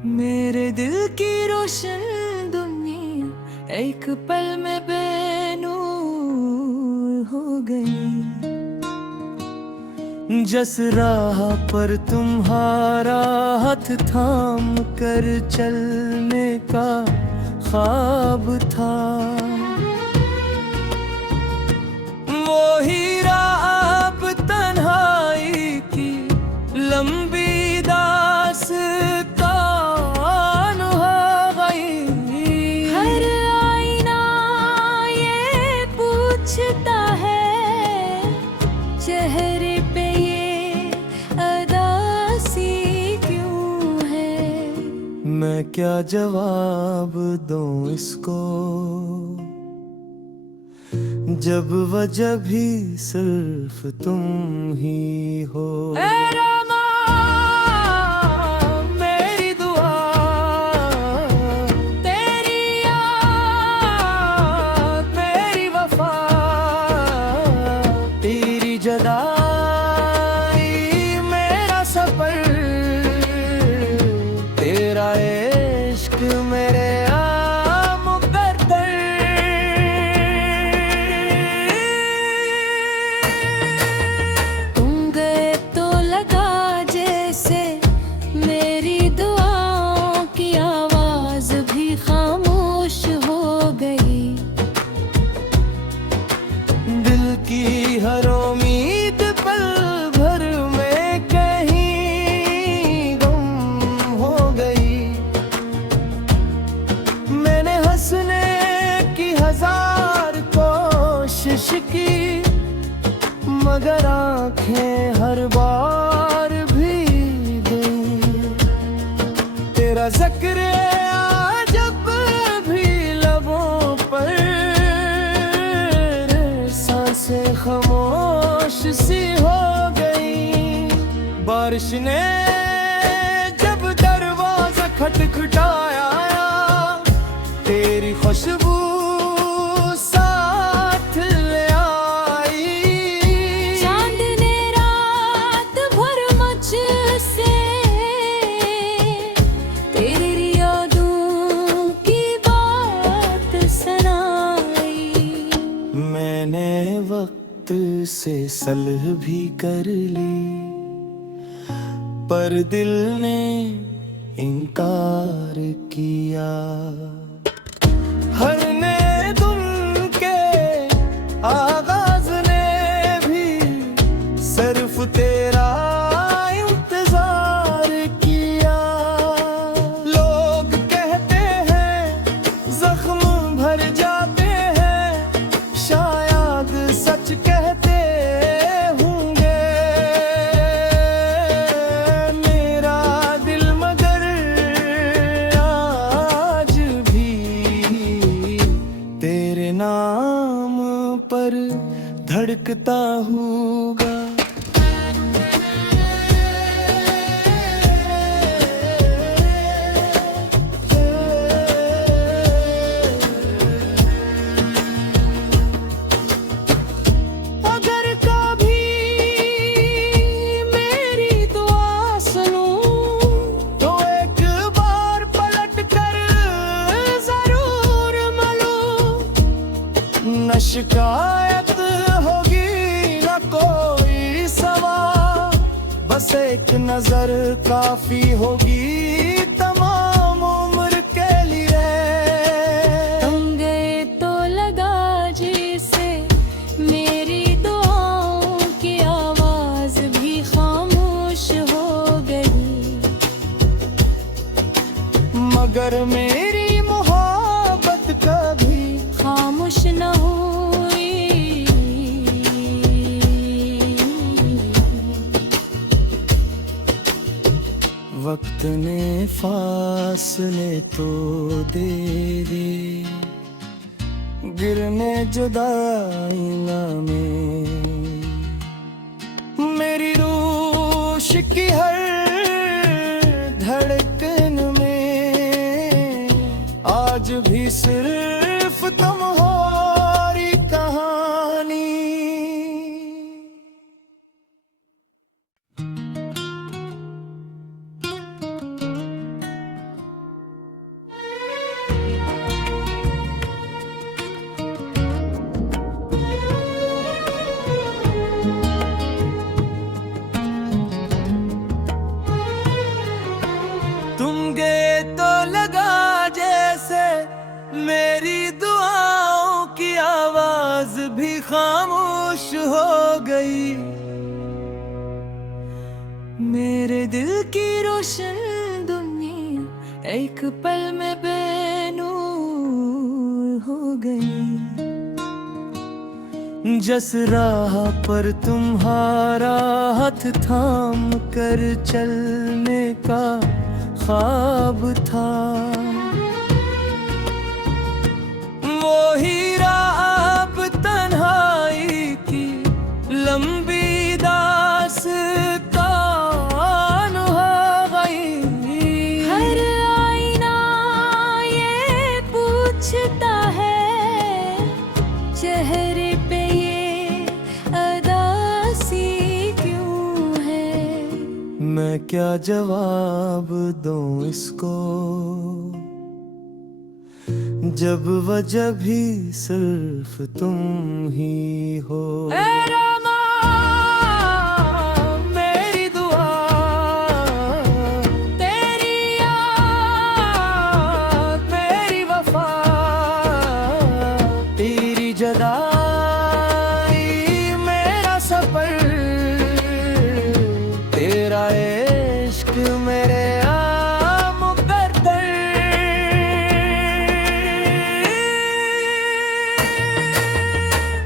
मेरे दिल की रोशन दुनिया एक पल में बेनूर हो गई। जस राह पर तुम्हारा हाथ थाम कर चलने का ख्वाब था, वो ही राह अब तन्हाई की लंबी दास्तान हो गई। हर आईना ये पूछता है, चेहरे पे ये अदासी क्यों है। मैं क्या जवाब दूं इसको, जब वजह भी सिर्फ तुम ही हो। मेरी दुआ तेरी याद, मेरी वफा तेरी जुदाई, मेरा सफर तेरा इश्क मेरे हर उम्मीद पल भर में कहीं गुम हो गई। मैंने हंसने की हजार कोशिश की, मगर आंखें हर बार भीग गई। तेरा जिक्र जब भी लबों पर, सांसें खामोश सी हो गई। बारिश ने जब दरवाजा खटखटाया, तेरी खुशबू साथ ले आई। चांद ने रात भर मुझसे तेरी यादों की बात सुनाई। मैंने वक्त से सलह भी कर ली, पर दिल ने इनकार किया। हर नए दिन के आगाज ने भी सिर्फ तेरा इंतजार किया। लोग कहते हैं जख्म भर जाते हैं, शायद सच कहते होंगे। मेरा दिल मगर आज भी तेरे नाम पर धड़कता होगा। अगर कभी मेरी दुआ सुनो तो एक बार पलट कर जरूर मिलो। न शिकायत होगी न कोई सवाल, बस एक नजर काफी होगी तमाम उम्र के लिए। तुम गए तो लगा जैसे मेरी दुआओं की आवाज भी खामोश हो गई, मगर मेरी मोहब्बत कभी खामोश न हुई। वक्त ने फासले तो दे दे, गिरने जुदाई में मेरी रूह की हर धड़कन में आज भी सिर्फ तुम हो कहानी। तुम गए तो लगा जैसे मेरी दुआओं की आवाज भी खामोश हो गई। मेरे दिल की रोशन दुनिया एक पल में बेनूर हो गई। जिस राह पर तुम्हारा हाथ थाम कर चलने का ख्वाब था, वो ही राह अब तन्हाई की लंबी दास्तान हो गई। हर आईना ये पूछता है चेहरे पे मैं क्या जवाब दूं इसको, जब वजह भी सिर्फ तुम ही हो। मेरी दुआ तेरी याद, मेरी वफा तेरी जुदाई, मेरा सफर तेरा इश्क मेरे मुकद्दर।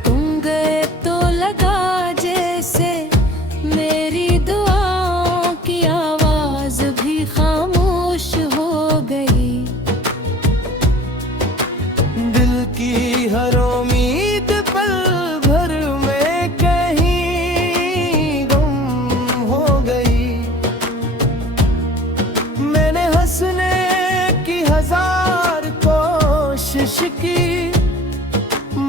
तुम गए तो लगा जैसे मेरी दुआओं की आवाज भी खामोश हो गई। दिल की हर उम्मीद पल भर में कहीं गुम हो गई। मैंने हंसने की हजार कोशिश की,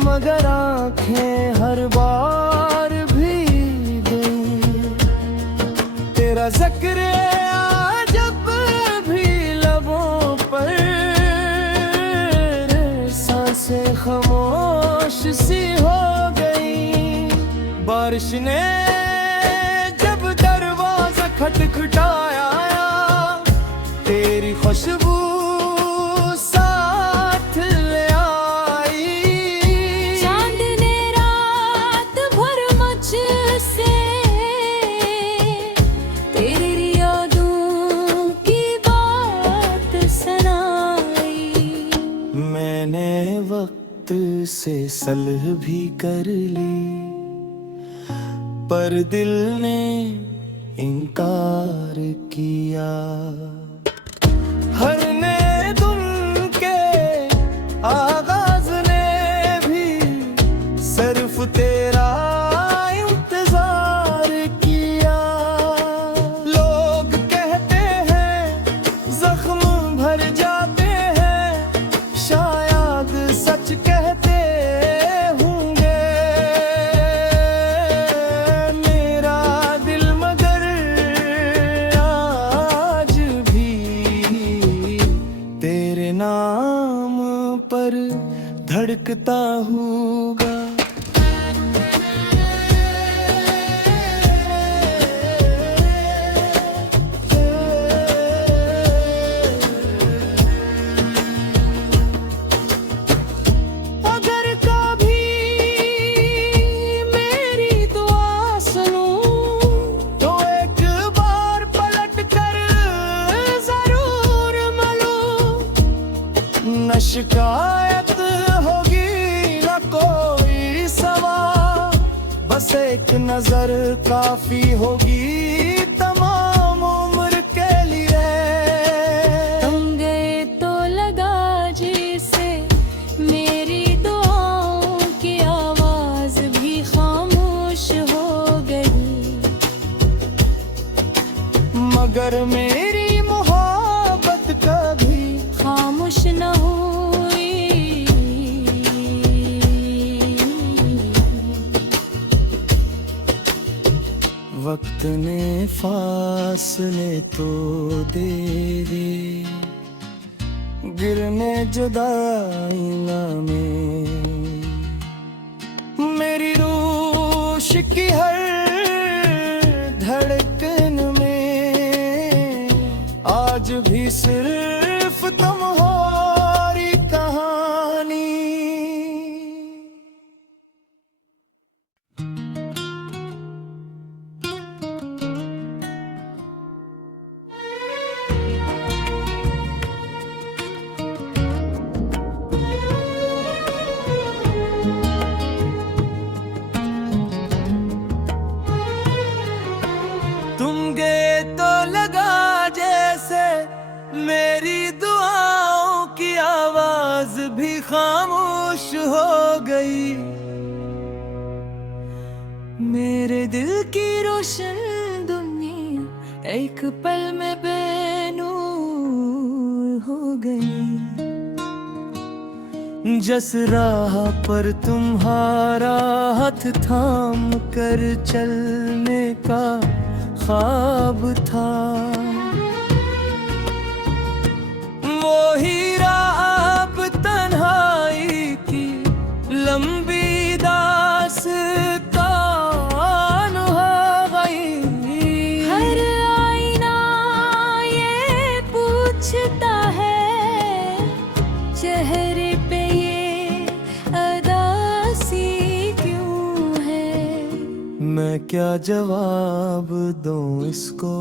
मगर आंखें हर बार भीग गई। तेरा जिक्र जब भी लबों पर, सांसें खामोश सी हो गई। बारिश ने जब दरवाजा खटखटाया, तेरी खुशबू साथ ले आई। चांद ने रात भर मुझसे तेरी यादों की बात सुनाई। मैंने वक्त से सलह भी कर ली, पर दिल ने इनकार किया। हर नए दिन के आगाज ने भी सिर्फ तेरा इंतजार किया। लोग कहते हैं जख्म भर जाते हैं, शायद सच कहते होंगे। मेरा दिल मगर आज भी तेरे नाम पर धड़कता होगा। अगर कभी मेरी दुआ सुनूं तो एक बार पलट कर जरूर मिलूं। न शिकायत होगी न कोई सवाल, बस एक नजर काफी होगी तमाम उम्र के लिए। तुम गए तो लगा जैसे मेरी दुआओं की आवाज भी खामोश हो गई। मगर मेरी मोहब्बत कभी खामोश न हुई। वक्त ने फासले तो दे दे, गिरने जुदाई में मेरी रूह की हर धड़कन में आज भी सिर्फ तुम्हारी कहानी। तुम गए तो लगा जैसे मेरी दुआओं की आवाज भी खामोश हो गई। मेरे दिल की रोशन दुनिया एक पल में बेनूर हो गई। जस राह पर तुम्हारा हाथ थाम कर चलने का ख्वाब था, वो ही राह अब तन्हाई की लंबी दास्तान हो गई। हर आईना ये पूछता है चेहरे पे ये अदासी क्यों है। मैं क्या जवाब दूं इसको,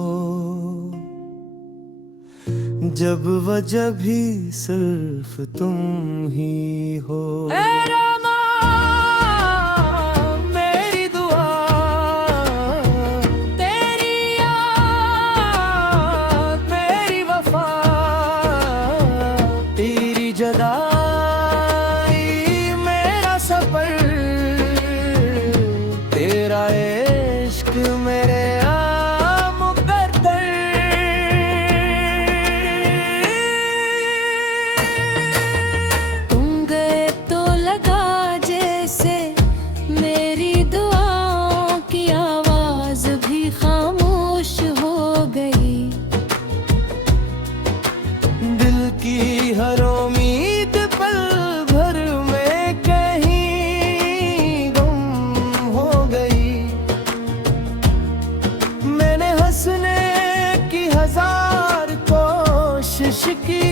जब वजह भी सिर्फ तुम ही हो। ए रामा मेरी दुआ तेरी याद मेरी वफा, तेरी जुदाई मेरा सफर, तेरा इश्क मेरे तुम गए तो लगा जैसे मेरी दुआओं की आवाज भी खामोश हो गई। दिल की हर उम्मीद पल भर में कहीं गुम हो गई। मैंने हंसने की हजार कोशिश की,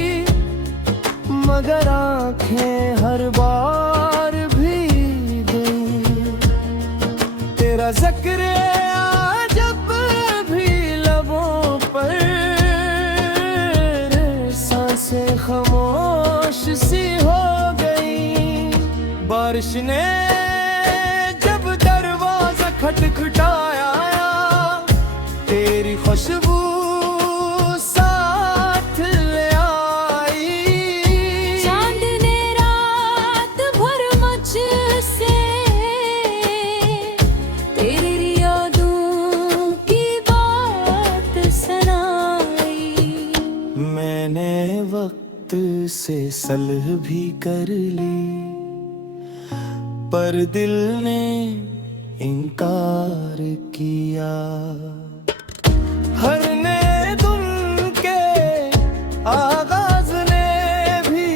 मगर आंखें हर बार भीग गई। तेरा जिक्र जब भी लबों पर, सांसें खामोश सी हो गई। बारिश ने जब दरवाजा खटखटाया, तेरी खुशबू साथ ले आई। चांद ने रात भर मुझसे तेरी यादों की बात सुनाई। मैंने वक्त से सलह भी कर ली, पर दिल ने इनकार किया। हर नए दिन के आगाज ने भी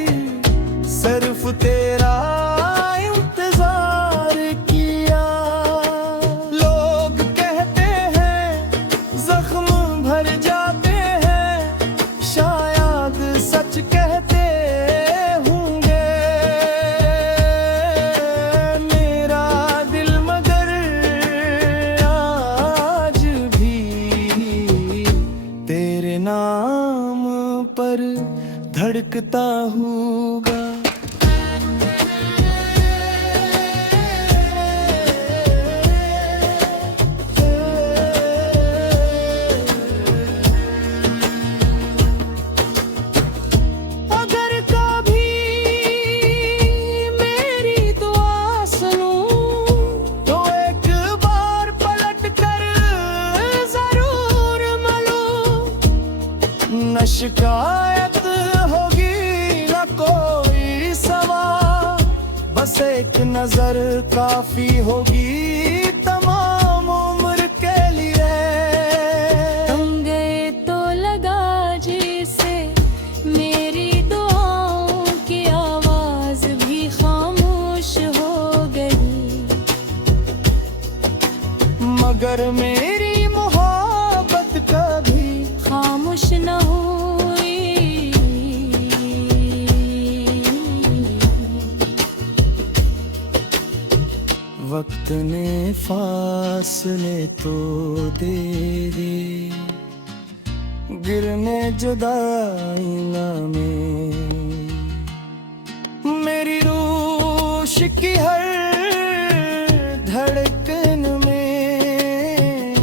सिर्फ तेरा इंतजार किया। लोग कहते हैं जख्म भर जाते हैं, शायद सच कहते होंगे। मेरा दिल मगर आज भी तेरे नाम पर धड़कता होगा। अगर कभी मेरी दुआ सुनूं तो एक बार पलट कर जरूर मिलूं। न शिकायत होगी न कोई सवाल, बस एक नजर काफी होगी तमाम उम्र के लिए। तुम गए तो लगा जैसे मेरी दुआओं की आवाज भी खामोश हो गई। मगर मेरी मोहब्बत कभी खामोश न हुई। वक्त ने फासले तो दे दिए, गिरने जुदाई में मेरी रूह की हर धड़कन में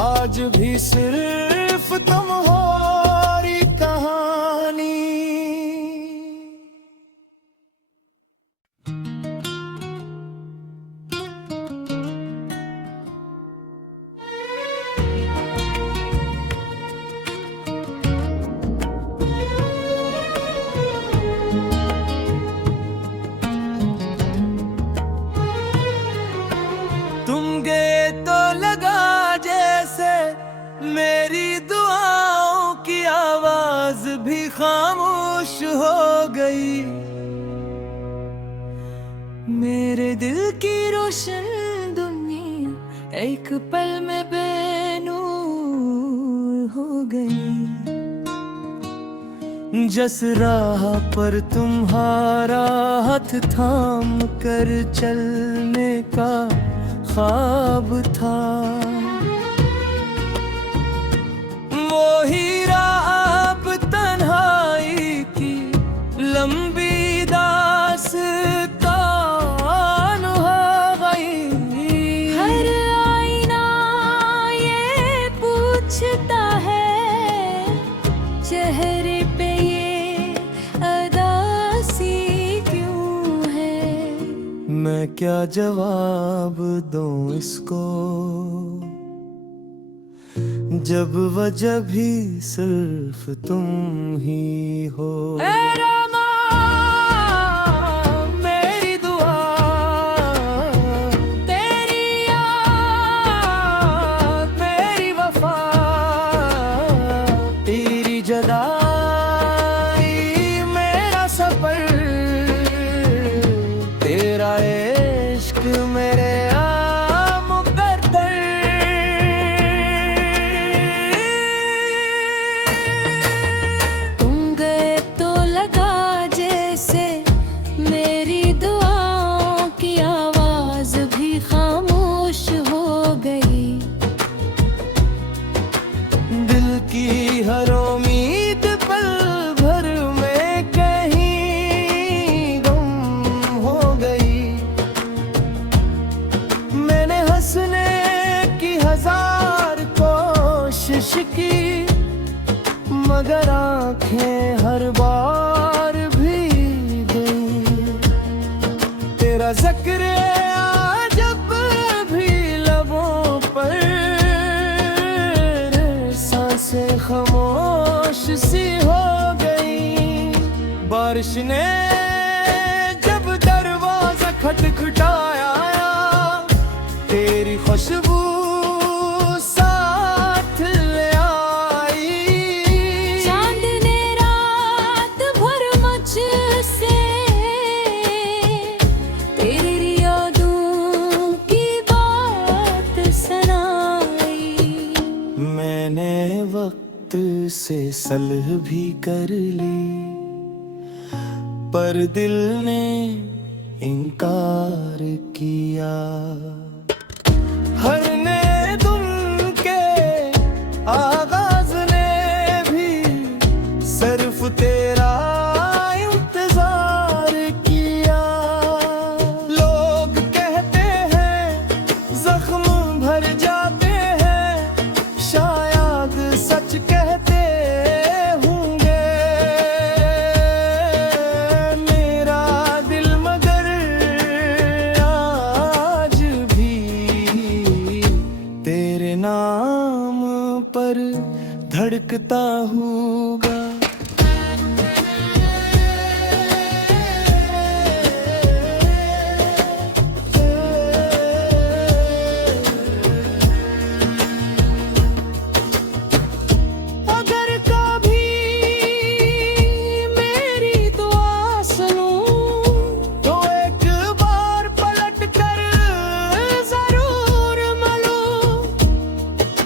आज भी सिर्फ तुम्हारी कहानी। तुम गए तो लगा जैसे मेरी दुआओं की आवाज भी खामोश हो गई। मेरे दिल की रोशन दुनिया एक पल में बेनूर हो गई। जस राह पर तुम्हारा हाथ थाम कर चलने का ख्वाब था, वो ही राह अब तन्हाई की लंबी दास्तान हो गई। हर आईना ये पूछता है चेहरे पे ये अदासी क्यों है। मैं क्या जवाब दूं इसको जब वजह भी सिर्फ तुम ही हो। मेरी दुआ तेरी याद मेरी वफा तेरी जुदाई मेरा सफर तेरा इश्क मेरे हर उम्मीद पल भर में कहीं गुम हो गई। मैंने हंसने की हजार कोशिश की मगर आंखें हर बार भीग गई। तेरा जिक्र जब भी लबों पर से खामोश सी हो गई। बारिश ने जब दरवाजा खटखटाया तेरी खुशबू साथ ले आई। चांद ने रात भर मुझसे तेरी यादों की बात सुनाई। मैंने वक्त से सलह भी कर ली पर दिल ने इनकार किया। हर नए दिन के आगाज ने भी सिर्फ तेरा इंतजार किया। लोग कहते हैं जख्म भर जाते हैं, शायद सच कहते होंगे। मेरा दिल मगर आज भी तेरे नाम पर धड़कता होगा।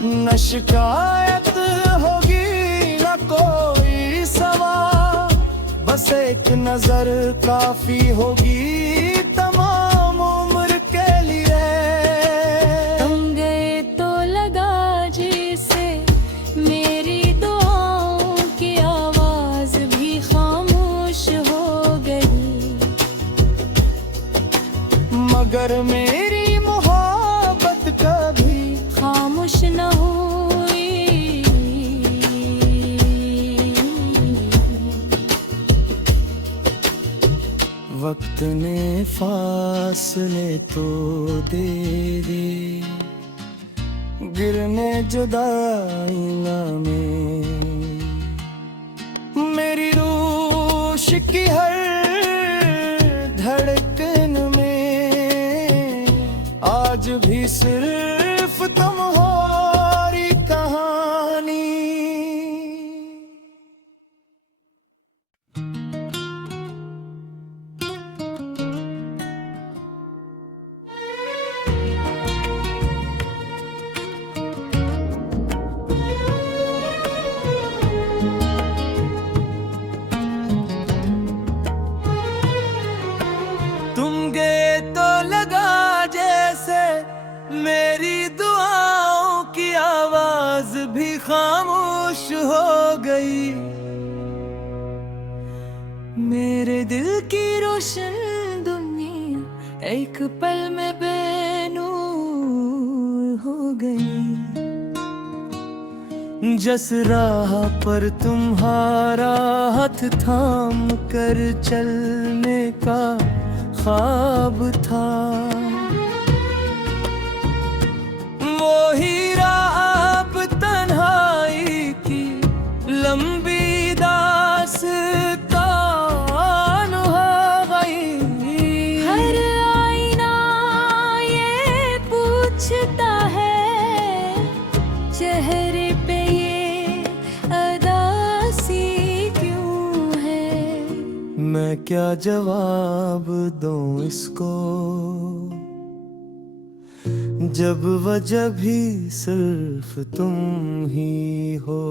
न शिकायत होगी न कोई सवाल, बस एक नजर काफी होगी तमाम उम्र के लिए। वक्त ने फासले तो दे दे, गिरने जुदाई में मेरी रूह की हर धड़कन में आज भी सिर्फ तुम्हारी कहानी। तुम गए तो लगा जैसे मेरी दुआओं की आवाज भी खामोश हो गई। मेरे दिल की रोशन दुनिया एक पल में बेनूर हो गई। जस राह पर तुम्हारा हाथ थाम कर चलने का ख्वाब था, वो ही राह अब तन्हाई की लंबी दास्तान हो गई। हर आईना ये पूछता है चेहरे पे ये अदासी क्यों है। मैं क्या जवाब दूं इसको जब वजह भी सिर्फ तुम ही हो।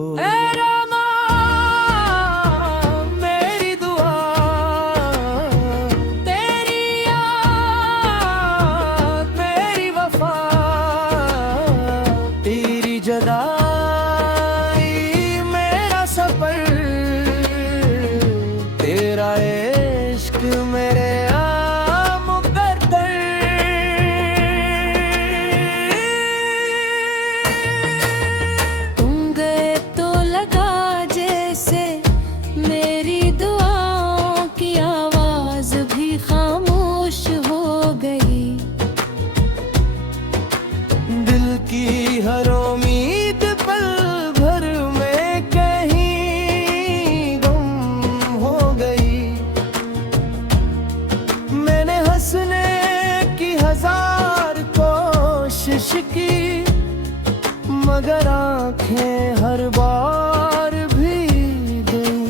मेरी दुआ तेरी याद मेरी वफा तेरी जुदाई मेरा सफर, तेरा इश्क मेरे हर उम्मीद पल भर में कहीं गुम हो गई। मैंने हंसने की हजार कोशिश की मगर आंखें हर बार भीग गई।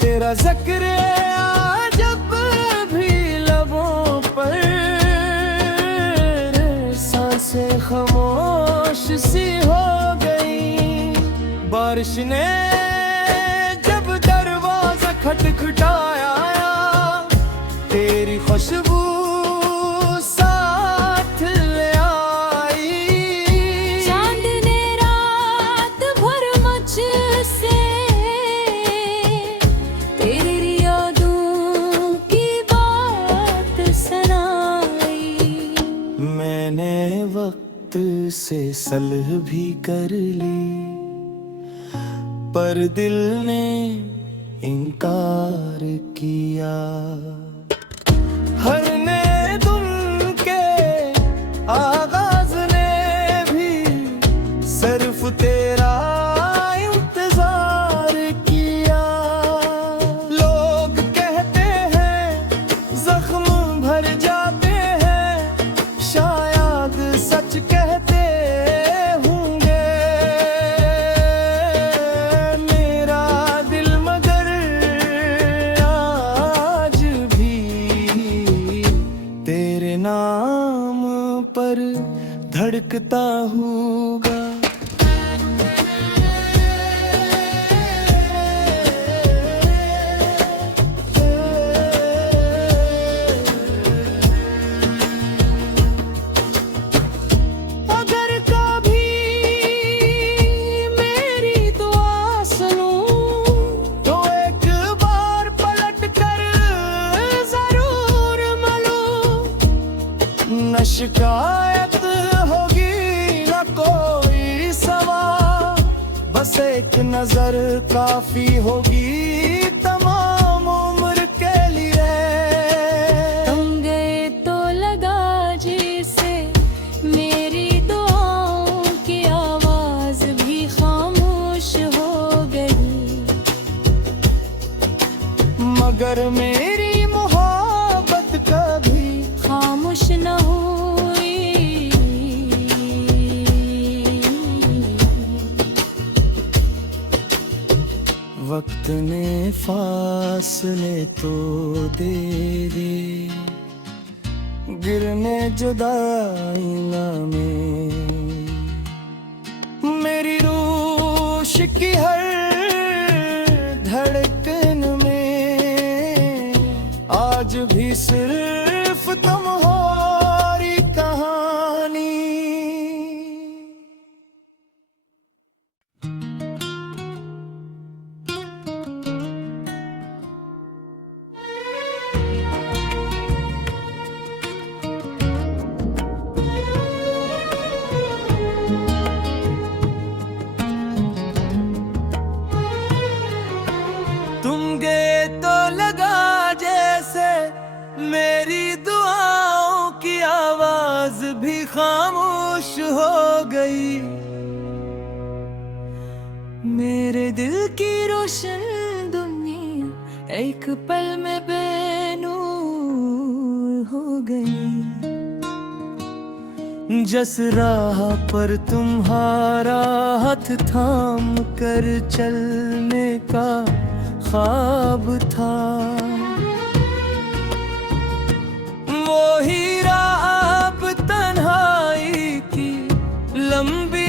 तेरा जिक्र जब भी लबों पर सांसें खामोश सी हो गई। बारिश ने जब दरवाजा खटखटाया तेरी खुशबू साथ ले आई। चांद ने रात भर मुझसे तेरी यादों की बात सुनाई। मैंने वक्त से सलह भी कर ली पर दिल ने इनकार किया। हर नए दिन के आगाज ने भी सिर्फ तेरा इंतजार किया। लोग कहते हैं जख्म भर जाते हैं, शायद सच कहते होंगे। मेरा दिल मगर आज भी तेरे नाम पर धड़कता होगा। अगर कभी मेरी दुआ सुनूं तो एक बार पलट कर जरूर मिलूं। न शिकायत होगी न कोई सवाल, बस एक नजर काफी होगी तमाम उम्र के लिए। मगर मेरी मोहब्बत कभी खामोश न हुई। वक्त ने फासले तो दे दिए, गिरने जुदाई में मेरी रूह की हर धड़कन में आज भी सिर्फ तुम्हारी कहानी। तुम गए तो लगा जैसे मेरी दुआओं की आवाज भी खामोश हो गई। मेरे दिल की रोशन दुनिया एक पल में बेनूर हो गई। जस राह पर तुम्हारा हाथ थाम कर चलने का ख्वाब था, वो ही राह अब तन्हाई की लंबी